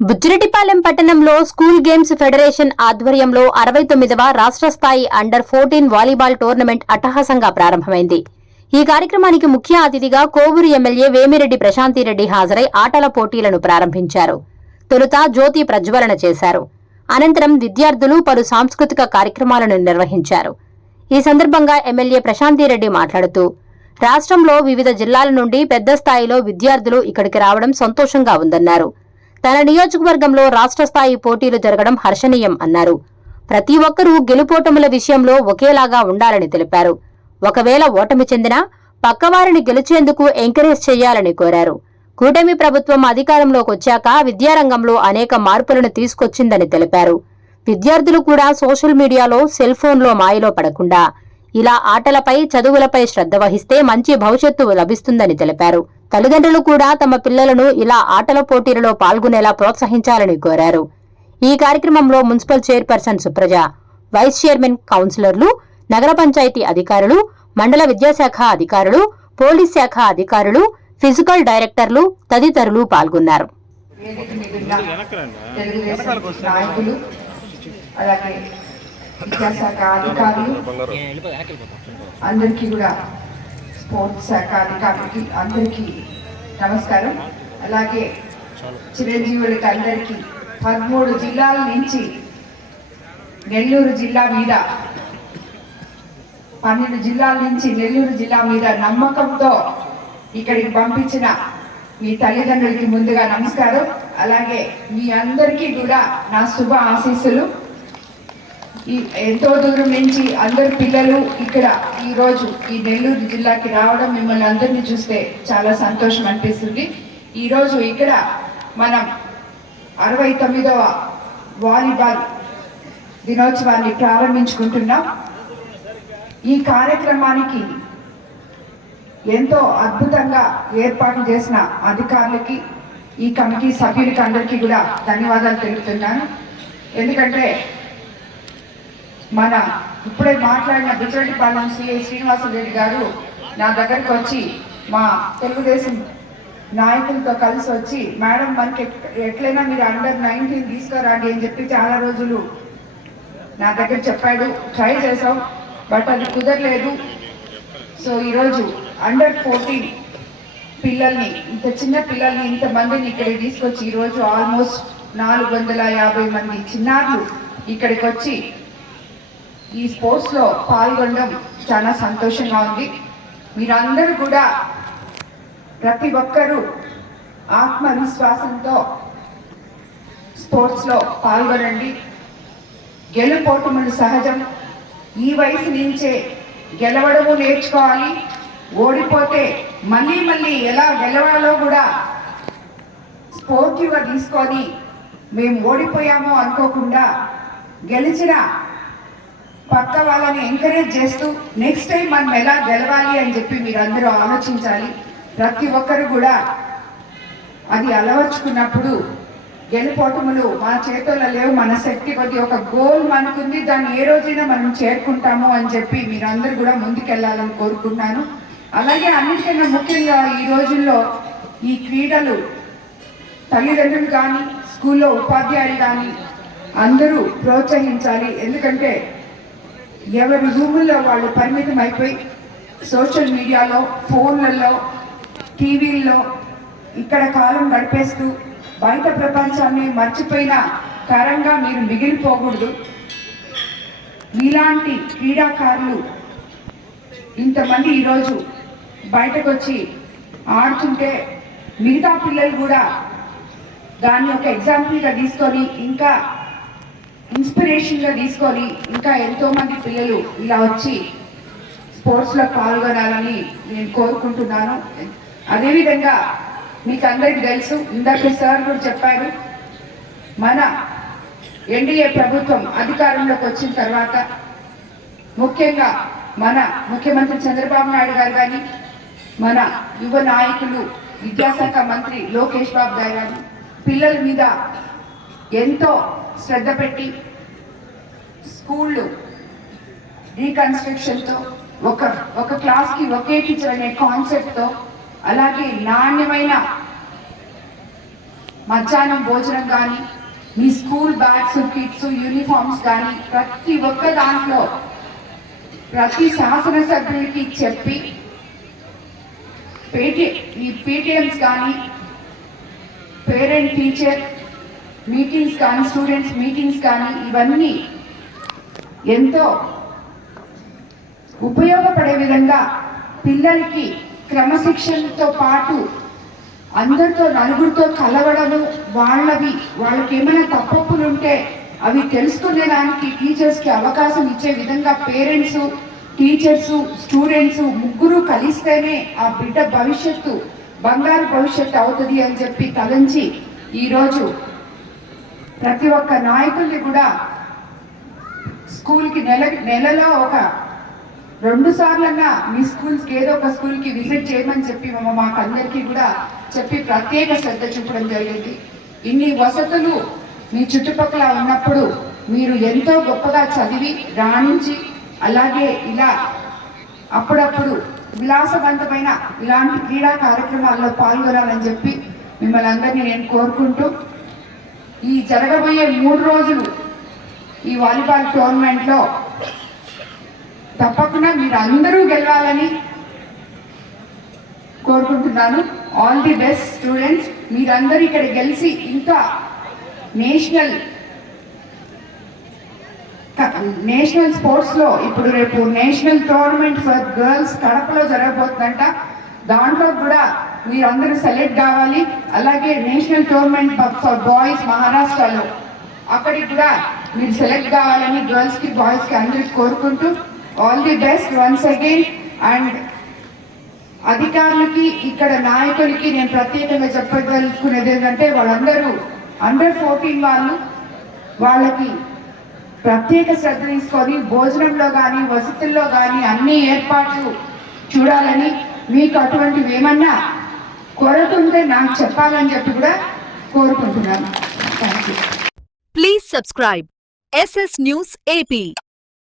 బుజ్జిరెడ్డిపాలెం పట్టణంలో school games federation ఆధ్వర్యంలో అరవై తొమ్మిదవ రాష్ట్ర స్థాయి అండర్ ఫోర్టీన్ వాలీబాల్ టోర్నమెంట్ అట్టహాసంగా ప్రారంభమైంది. ఈ కార్యక్రమానికి ముఖ్య అతిథిగా కోవూరు ఎమ్మెల్యే వేమిరెడ్డి ప్రశాంతిరెడ్డి హాజరై ఆటల పోటీలను ప్రారంభించారు. తొలుత జ్యోతి ప్రజ్వలన చేశారు. అనంతరం విద్యార్థులు పలు సాంస్కృతిక కార్యక్రమాలను నిర్వహించారు. ఈ సందర్భంగా ఎమ్మెల్యే ప్రశాంతిరెడ్డి మాట్లాడుతూ రాష్ట్రంలో వివిధ జిల్లాల నుండి పెద్ద స్థాయిలో విద్యార్థులు ఇక్కడికి రావడం సంతోషంగా ఉందన్నారు. తన నియోజకవర్గంలో రాష్ట్ర స్థాయి పోటీలు జరగడం హర్షణీయం అన్నారు. ప్రతి ఒక్కరూ గెలుపోటముల విషయంలో ఒకేలాగా ఉండాలని తెలిపారు. ఒకవేళ ఓటమి చెందినా పక్కవారిని గెలిచేందుకు ఎంకరేజ్ చేయాలని కోరారు. కూటమి ప్రభుత్వం అధికారంలోకి వచ్చాక విద్యారంగంలో అనేక మార్పులను తీసుకొచ్చిందని తెలిపారు. విద్యార్థులు కూడా సోషల్ మీడియాలో సెల్ ఫోన్లో మాయలో పడకుండా ఇలా ఆటలపై చదువులపై శ్రద్ధ వహిస్తే మంచి భవిష్యత్తు లభిస్తుందని తెలిపారు. తల్లిదండ్రులు కూడా తమ పిల్లలను ఇలా ఆటల పోటీలలో పాల్గొనేలా ప్రోత్సహించాలని కోరారు. ఈ కార్యక్రమంలో municipal chairperson Supraja vice chairman కౌన్సిలర్లు నగర పంచాయతీ అధికారులు మండల విద్యాశాఖ అధికారులు పోలీస్ శాఖ అధికారులు ఫిజికల్ డైరెక్టర్లు తదితరులు పాల్గొన్నారు. తెలుగుదేశం నాయకులు అలాగే విద్యాశాఖ అధికారులు అందరికీ కూడా స్పోర్ట్స్ శాఖ అధికారులకి అందరికీ నమస్కారం. అలాగే చిరంజీవులకి అందరికీ పదమూడు జిల్లాల నుంచి నెల్లూరు జిల్లా మీద పన్నెండు జిల్లాల నుంచి నెల్లూరు జిల్లా మీద నమ్మకంతో ఇక్కడికి పంపించిన మీ తల్లిదండ్రులకి ముందుగా నమస్కారం. అలాగే మీ అందరికీ కూడా నా శుభ ఆశీస్సులు. ఈ ఎంతో దూరం నుంచి అందరు పిల్లలు ఇక్కడ ఈరోజు ఈ నెల్లూరు జిల్లాకి రావడం మిమ్మల్ని అందరినీ చూస్తే చాలా సంతోషం అనిపిస్తుంది. ఈరోజు ఇక్కడ మనం అరవై తొమ్మిదవ వాలీబాల్ దినోత్సవాన్ని ప్రారంభించుకుంటున్నాం. ఈ కార్యక్రమానికి ఎంతో అద్భుతంగా ఏర్పాటు చేసిన అధికారులకి ఈ కమిటీ సభ్యులకి అందరికీ కూడా ధన్యవాదాలు తెలుపుతున్నాను. ఎందుకంటే మన ఇప్పుడే మాట్లాడిన బిచ్చరెడ్డిపాలెం సిఐ శ్రీనివాసరెడ్డి గారు నా దగ్గరకు వచ్చి మా తెలుగుదేశం నాయకులతో కలిసి వచ్చి మేడం మనకి ఎట్లయినా మీరు అండర్ నైన్టీన్ తీసుకురండి అని చెప్పి చాలా రోజులు నా దగ్గర చెప్పాడు. ట్రై చేసాం బట్ అది కుదరలేదు. సో ఈరోజు అండర్ ఫోర్టీన్ పిల్లల్ని ఇంత చిన్న పిల్లల్ని ఇంత మందిని ఇక్కడికి తీసుకొచ్చి ఈరోజు ఆల్మోస్ట్ నాలుగు వందల యాభై మంది చిన్నారులు ఇక్కడికి వచ్చి ఈ స్పోర్ట్స్లో పాల్గొనడం చాలా సంతోషంగా ఉంది. మీరందరూ కూడా ప్రతి ఒక్కరూ ఆత్మవిశ్వాసంతో స్పోర్ట్స్లో పాల్గొనండి. గెలుపోటములు సహజం. ఈ వయసు నుంచే గెలవడము నేర్చుకోవాలి. ఓడిపోతే మళ్ళీ మళ్ళీ ఎలా గెలవాలో కూడా స్పోర్టివ్గా తీసుకొని మేము ఓడిపోయామో అనుకోకుండా గెలిచిన పక్క వాళ్ళని ఎంకరేజ్ చేస్తూ నెక్స్ట్ టైం మనం ఎలా గెలవాలి అని చెప్పి మీరు అందరూ ఆలోచించాలి. ప్రతి ఒక్కరు కూడా అది అలవర్చుకున్నప్పుడు గెలుపోటములు మన చేతుల్లో లేవు మన శక్తి కొద్ది ఒక గోల్ మనకుంది దాన్ని ఏ రోజైనా మనం చేరుకుంటాము అని చెప్పి మీరందరూ కూడా ముందుకెళ్ళాలని కోరుకుంటున్నాను. అలాగే అన్నిటికన్నా ముఖ్యంగా ఈ రోజుల్లో ఈ క్రీడలు తల్లిదండ్రులు కానీ స్కూల్లో ఉపాధ్యాయులు కానీ అందరూ ప్రోత్సహించాలి. ఎందుకంటే ఎవరి రూముల్లో వాళ్ళు పరిమితం అయిపోయి సోషల్ మీడియాలో ఫోన్లలో టీవీల్లో ఇక్కడ కాలం గడిపేస్తూ బయట ప్రపంచాన్ని మర్చిపోయిన తరంగా మీరు మిగిలిపోకూడదు. మీలాంటి క్రీడాకారులు ఇంతమంది ఈరోజు బయటకు వచ్చి ఆడుతుంటే మిగతా పిల్లలు కూడా దాన్ని ఒక ఎగ్జాంపుల్గా తీసుకొని ఇంకా ఇన్స్పిరేషన్గా తీసుకొని ఇంకా ఎంతోమంది పిల్లలు ఇలా వచ్చి స్పోర్ట్స్లో పాల్గొనాలని నేను కోరుకుంటున్నాను. అదేవిధంగా మీకు అందరికీ తెలుసు ఇందాక సార్ కూడా చెప్పారు మన ఎన్డీఏ ప్రభుత్వం అధికారంలోకి వచ్చిన తర్వాత ముఖ్యంగా మన ముఖ్యమంత్రి చంద్రబాబు నాయుడు గారు కానీ మన యువ నాయకులు విద్యాశాఖ మంత్రి లోకేష్ బాబు గారు కానీ పిల్లల మీద ఎంతో శ్రద్ధ పెట్టి స్కూళ్ళు రీకన్స్ట్రక్షన్తో ఒక ఒక క్లాస్కి ఒకే టీచర్ అనే కాన్సెప్ట్తో అలాగే నాణ్యమైన మధ్యాహ్నం భోజనం కానీ మీ స్కూల్ బ్యాగ్స్ కిట్స్ యూనిఫామ్స్ కానీ ప్రతి ఒక్క దాంట్లో ప్రతి శాసనసభ్యుడికి చెప్పి పేటీ ఈ పేటీఎంస్ కానీ పేరెంట్ టీచర్ మీటింగ్స్ కానీ స్టూడెంట్స్ మీటింగ్స్ కానీ ఇవన్నీ ఎంతో ఉపయోగపడే విధంగా పిల్లలకి క్రమశిక్షణతో పాటు అందరితో నలుగురితో కలవడము వాళ్ళవి వాళ్ళకి ఏమైనా తప్పప్పులు ఉంటే అవి తెలుసుకునేదానికి టీచర్స్కి అవకాశం ఇచ్చే విధంగా పేరెంట్స్ టీచర్స్ స్టూడెంట్స్ ముగ్గురు కలిస్తేనే ఆ బిడ్డ భవిష్యత్తు బంగారు భవిష్యత్తు అవుతుంది అని చెప్పి తలంచి ఈరోజు ప్రతి ఒక్క నాయకుల్ని కూడా స్కూల్కి నెల నెలలో ఒక రెండు సార్లన్నా మీ స్కూల్స్కి ఏదో ఒక స్కూల్కి విజిట్ చేయమని చెప్పి మా మాకు అందరికీ కూడా చెప్పి ప్రత్యేక శ్రద్ధ చూపడం జరిగింది. ఇన్ని వసతులు మీ చుట్టుపక్కల ఉన్నప్పుడు మీరు ఎంతో గొప్పగా చదివి రాణించి అలాగే ఇలా అప్పుడప్పుడు విలాసవంతమైన ఇలాంటి క్రీడా కార్యక్రమాల్లో పాల్గొనాలని చెప్పి మిమ్మల్ని అందరినీ నేను కోరుకుంటూ ఈ జరగబోయే మూడు రోజులు ఈ వాలీబాల్ టోర్నమెంట్లో తప్పకుండా మీరు అందరూ గెలవాలని కోరుకుంటున్నాను. ఆల్ ది బెస్ట్ స్టూడెంట్స్ మీరందరూ ఇక్కడ గెలిచి ఇంకా నేషనల్ నేషనల్ స్పోర్ట్స్లో ఇప్పుడు రేపు నేషనల్ టోర్నమెంట్ ఫర్ గర్ల్స్ కడపలో జరగబోతుందంట. దాంట్లో కూడా మీరందరూ సెలెక్ట్ కావాలి. అలాగే నేషనల్ టోర్నమెంట్ ఫర్ బాయ్స్ మహారాష్ట్రలో. అక్కడికి కూడా మీరు సెలెక్ట్ కావాలని గర్ల్స్కి బాయ్స్కి బాయ్స్ అందరికి కోరుకుంటూ all the best once again. And అధికారులకి ఇక్కడ నాయకులకి నేను ప్రత్యేకంగా చెప్పదలుచుకునేది ఏంటంటే వాళ్ళందరూ అండర్ ఫోర్టీన్ వాళ్ళు వాళ్ళకి ప్రత్యేక శ్రద్ధ తీసుకొని భోజనంలో కానీ వసతుల్లో కానీ అన్ని ఏర్పాట్లు చూడాలని మీకు అటువంటివి ఏమన్నా కొరత ఉంటే నాకు చెప్పాలని చెప్పి కూడా కోరుకుంటున్నాను thank you Please subscribe SS News AP.